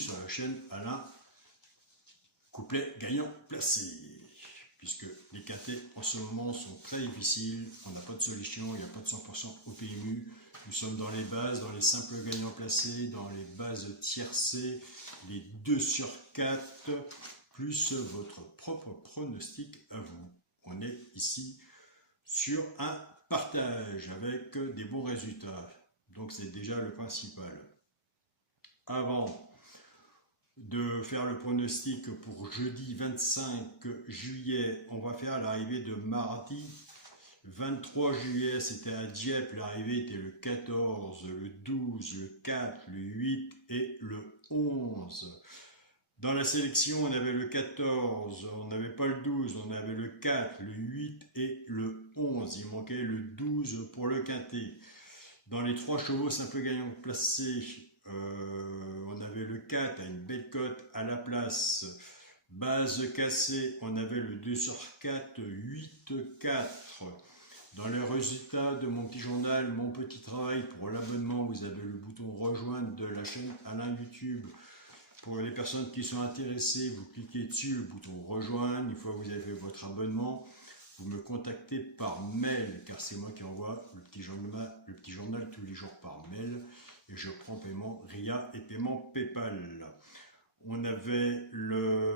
sur la chaîne Alain Couplet gagnant placé. Puisque les quintés en ce moment sont très difficiles, on n'a pas de solution, il n'y a pas de 100% au PMU. Nous sommes dans les bases, dans les simples gagnants placés, dans les bases tiercées, les 2 sur 4, plus votre propre pronostic à vous. On est ici sur un partage avec des bons résultats. Donc c'est déjà le principal. Avant de faire le pronostic pour jeudi 25 juillet, on va faire l'arrivée de mardi 23 juillet, c'était à Dieppe, l'arrivée était le 14, le 12, le 4, le 8 et le 11. Dans la sélection, on avait le 14, on n'avait pas le 12, on avait le 4, le 8 et le 11. Il manquait le 12 pour le quintet. Dans les 3 chevaux simples gagnants placés, on avait le 4 à une belle cote à la place. Base cassée, on avait le 2 sur 4, 8, 4. Dans les résultats de mon petit journal, mon petit travail, pour l'abonnement, vous avez le bouton rejoindre de la chaîne Alain YouTube. Pour les personnes qui sont intéressées, vous cliquez dessus, le bouton rejoindre. Une fois que vous avez fait votre abonnement, vous me contactez par mail, car c'est moi qui envoie le petit journal tous les jours par mail. Et je prends paiement RIA et paiement PayPal. On avait le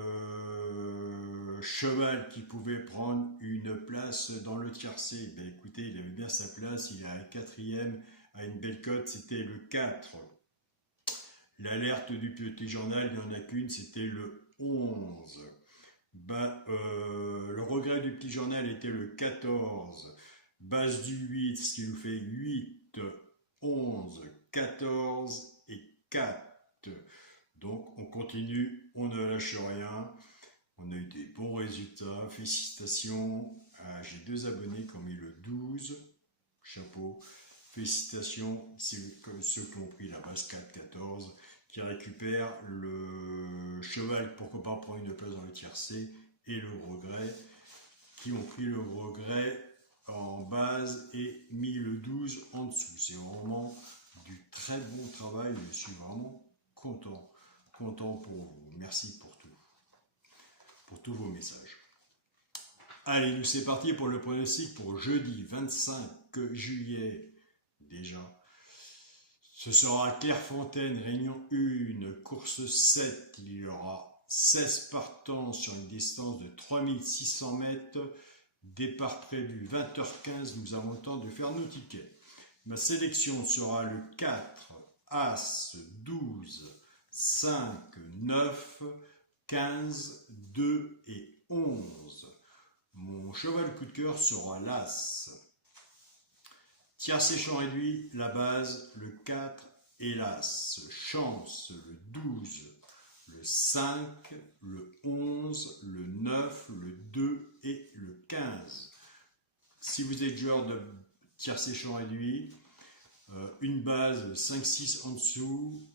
cheval qui pouvait prendre une place dans le tiercé. Ben écoutez, il avait bien sa place, il est à la 4e, à une belle cote, c'était le 4. L'alerte du petit journal, il n'y en a qu'une, c'était le 11. Le regret du petit journal était le 14. Base du 8, ce qui nous fait 8, 11, 14 et 4. Donc on continue, on ne lâche rien. On a eu des bons résultats, félicitations. J'ai 2 abonnés qui ont mis le 12, chapeau. Félicitations, c'est ceux qui ont pris la base 4-14, qui récupèrent le cheval, pourquoi pas prendre une place dans le tiercé, et le regret, qui ont pris le regret en base et mis le 12 en dessous. C'est vraiment du très bon travail, je suis vraiment content pour vous. Merci pour tout, pour tous vos messages. Allez, nous c'est parti pour le pronostic pour jeudi 25 juillet. Déjà, ce sera Clairefontaine, Réunion 1, course 7, il y aura 16 partants sur une distance de 3600 mètres, départ prévu 20h15, nous avons le temps de faire nos tickets. Ma sélection sera le 4, As, 12, 5, 9, 15, 2 et 11. Mon cheval coup de cœur sera l'As. Tiercé champ réduit, la base, le 4 et l'As. Chance, le 12, le 5, le 11, le 9, le 2 et le 15. Si vous êtes joueur de tiercé champ réduit, une base 5-6 en dessous,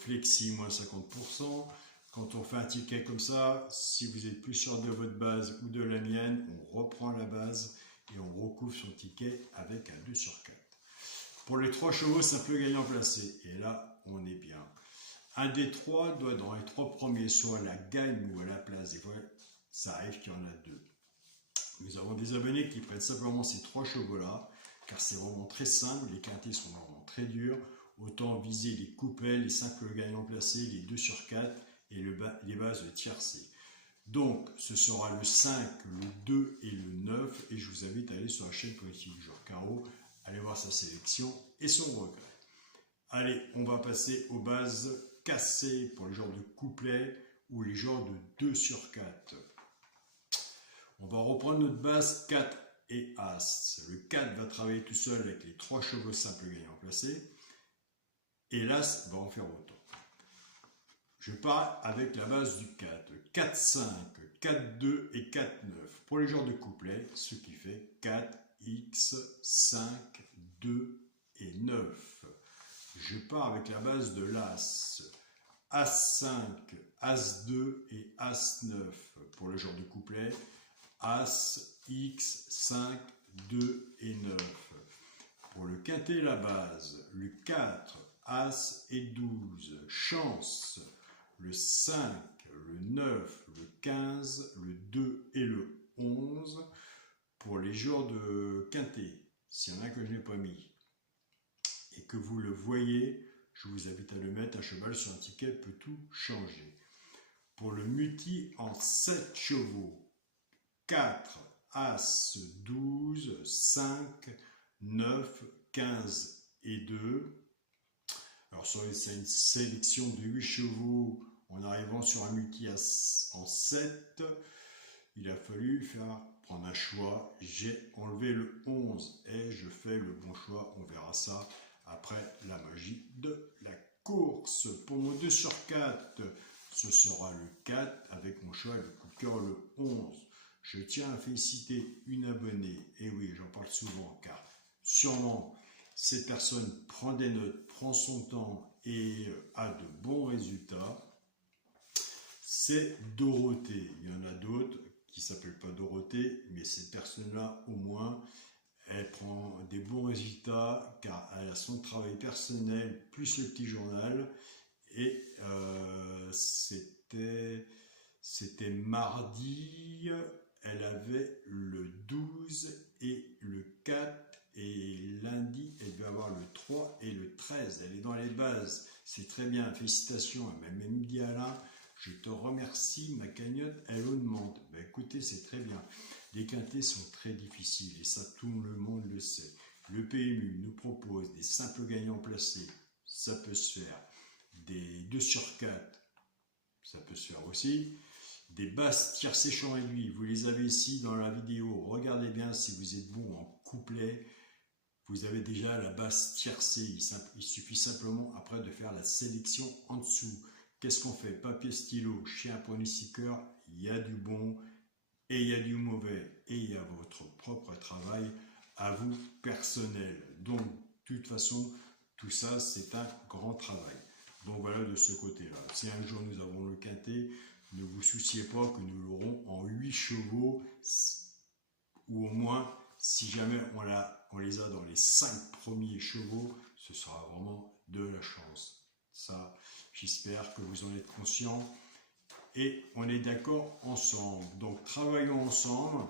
flexi moins 50%. Quand on fait un ticket comme ça, si vous êtes plus sûr de votre base ou de la mienne, on reprend la base et on recouvre son ticket avec un 2 sur 4. Pour les 3 chevaux, simple gagnant placé. Et là, on est bien. Un des 3 doit dans les 3 premiers, soit à la gagne ou à la place. Des fois, ça arrive qu'il y en a 2. Nous avons des abonnés qui prennent simplement ces 3 chevaux-là, car c'est vraiment très simple. Les quintés sont vraiment très durs. Autant viser les couplets, les simples gagnants placés, les 2 sur 4 et les bases tiercées. Donc, ce sera le 5, le 2 et le 9. Et je vous invite à aller sur la chaîne politique du jour carreau, aller voir sa sélection et son regret. Allez, on va passer aux bases cassées pour les genres de couplets ou les genres de 2 sur 4. On va reprendre notre base 4 et As. Le 4 va travailler tout seul avec les 3 chevaux simples gagnants placés. Et l'As va en faire autant. Je pars avec la base du 4. 4-5, 4-2 et 4-9. Pour les genres de couplets, ce qui fait 4, X, 5, 2 et 9. Je pars avec la base de l'As. As5, As2 et As9. Pour le genre de couplet, As, X, 5, 2 et 9. Pour le quintet, la base, le 4, As et 12. Chance, le 5, le 9, le 15, le 2 et le 11 pour les jours de quintet. S'il y en a que je n'ai pas mis et que vous le voyez, je vous invite à le mettre. Un cheval sur un ticket peut tout changer. Pour le multi en 7 chevaux, 4, As, 12, 5, 9, 15 et 2. Alors sur une sélection de 8 chevaux, en arrivant sur un multi en 7, il a fallu prendre un choix. J'ai enlevé le 11 et je fais le bon choix. On verra ça après la magie de la course. Pour mon 2 sur 4, ce sera le 4 avec mon choix, le coup de cœur, le 11. Je tiens à féliciter une abonnée, et oui, j'en parle souvent, car sûrement cette personne prend des notes, prend son temps et a de bons résultats. C'est Dorothée. Il y en a d'autres qui ne s'appellent pas Dorothée, mais cette personne-là, au moins, elle prend des bons résultats, car elle a son travail personnel, plus le petit journal, et c'était mardi. Elle avait le 12 et le 4 et lundi elle devait avoir le 3 et le 13. Elle est dans les bases, c'est très bien, félicitations. Elle m'a même dit Alain, je te remercie, ma cagnotte elle augmente. Ben écoutez, c'est très bien. Les quintets sont très difficiles et ça tout le monde le sait. Le PMU nous propose des simples gagnants placés, ça peut se faire. Des 2 sur 4, ça peut se faire aussi. Des basses tiercées champ réduit, vous les avez ici dans la vidéo. Regardez bien si vous êtes bon en couplet. Vous avez déjà la basse tiercée. Il suffit simplement après de faire la sélection en dessous. Qu'est-ce qu'on fait? Papier, stylo, chez un pronostiqueur, il y a du bon et il y a du mauvais. Et il y a votre propre travail à vous personnel. Donc, de toute façon, tout ça, c'est un grand travail. Donc voilà de ce côté-là. Si un jour nous avons le quintet, ne vous souciez pas que nous l'aurons en 8 chevaux, ou au moins, si jamais on les a dans les 5 premiers chevaux, ce sera vraiment de la chance. Ça, j'espère que vous en êtes conscients. Et on est d'accord ensemble. Donc travaillons ensemble,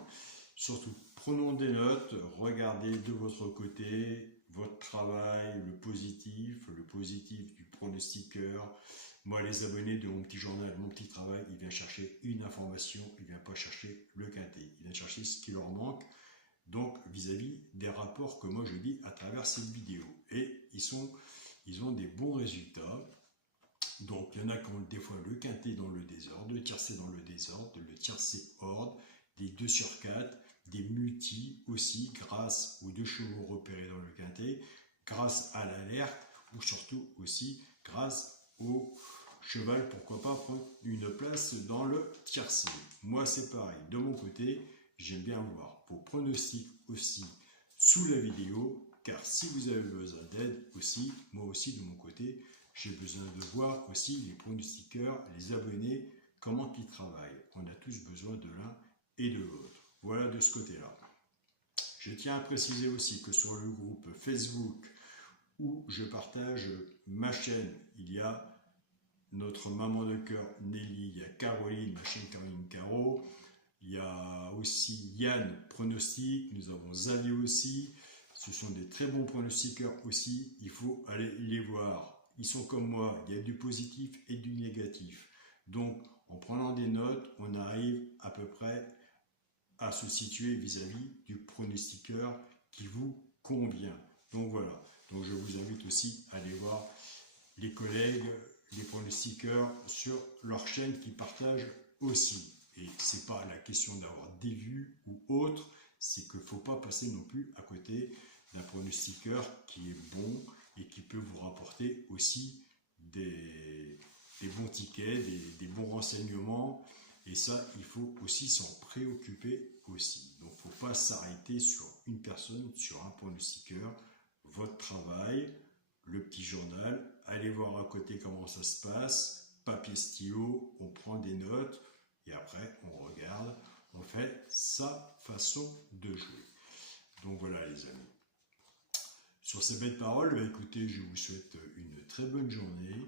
surtout prenons des notes, regardez de votre côté votre travail, le positif du pronostiqueur. Moi, les abonnés de mon petit journal, mon petit travail, ils viennent chercher une information, ils ne viennent pas chercher le quintet, ils viennent chercher ce qui leur manque, donc vis-à-vis des rapports que moi je dis à travers cette vidéo. Et ils ont des bons résultats. Donc, il y en a qui ont des fois le quintet dans le désordre, le tiercé dans le désordre, le tiercé ordre, des 2 sur 4, des multis aussi, grâce aux 2 chevaux repérés dans le quintet, grâce à l'alerte, ou surtout aussi grâce au cheval, pourquoi pas prendre une place dans le tiercé. Moi, c'est pareil. De mon côté, j'aime bien voir vos pronostics aussi sous la vidéo, car si vous avez besoin d'aide aussi, moi aussi de mon côté, j'ai besoin de voir aussi les pronostiqueurs, les abonnés, comment ils travaillent. On a tous besoin de l'un et de l'autre. Voilà de ce côté-là. Je tiens à préciser aussi que sur le groupe Facebook où je partage ma chaîne, il y a notre maman de cœur Nelly, il y a Caroline, ma chaîne Caroline Caro, il y a aussi Yann Pronostic, nous avons Xavier aussi. Ce sont des très bons pronostiqueurs aussi, il faut aller les voir. Ils sont comme moi, il y a du positif et du négatif. Donc, en prenant des notes, on arrive à peu près à se situer vis-à-vis du pronostiqueur qui vous convient. Donc voilà, donc je vous invite aussi à aller voir les collègues, les pronostiqueurs sur leur chaîne qui partagent aussi. Et ce n'est pas la question d'avoir des vues ou autre, c'est qu'il ne faut pas passer non plus à côté d'un pronostiqueur qui est bon et qui peut vous rapporter aussi des bons tickets, des bons renseignements. Et ça, il faut aussi s'en préoccuper aussi. Donc, il ne faut pas s'arrêter sur une personne, sur un pronostiqueur. Votre travail, le petit journal, allez voir à côté comment ça se passe, papier, stylo, on prend des notes et après on regarde, on fait sa façon de jouer. Donc voilà les amis. Sur ces belles paroles, écoutez, je vous souhaite une très bonne journée.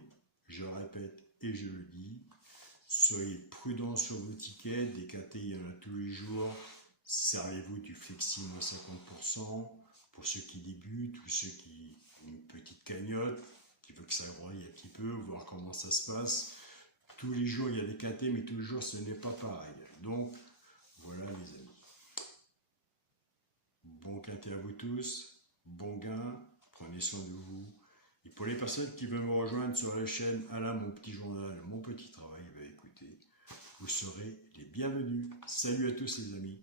Je répète et je le dis, Soyez prudents sur vos tickets. Des KT, il y en a tous les jours. Servez-vous du flexi moins 50% pour ceux qui débutent ou ceux qui ont une petite cagnotte, qui veut que ça grandisse un petit peu, voir comment ça se passe. Tous les jours, il y a des KT, mais tous les jours, ce n'est pas pareil. Donc, voilà les amis. Bon KT à vous tous, bon gain, prenez soin de vous. Et pour les personnes qui veulent me rejoindre sur la chaîne Alain, mon petit journal, mon petit travail, écoutez, vous serez les bienvenus. Salut à tous les amis.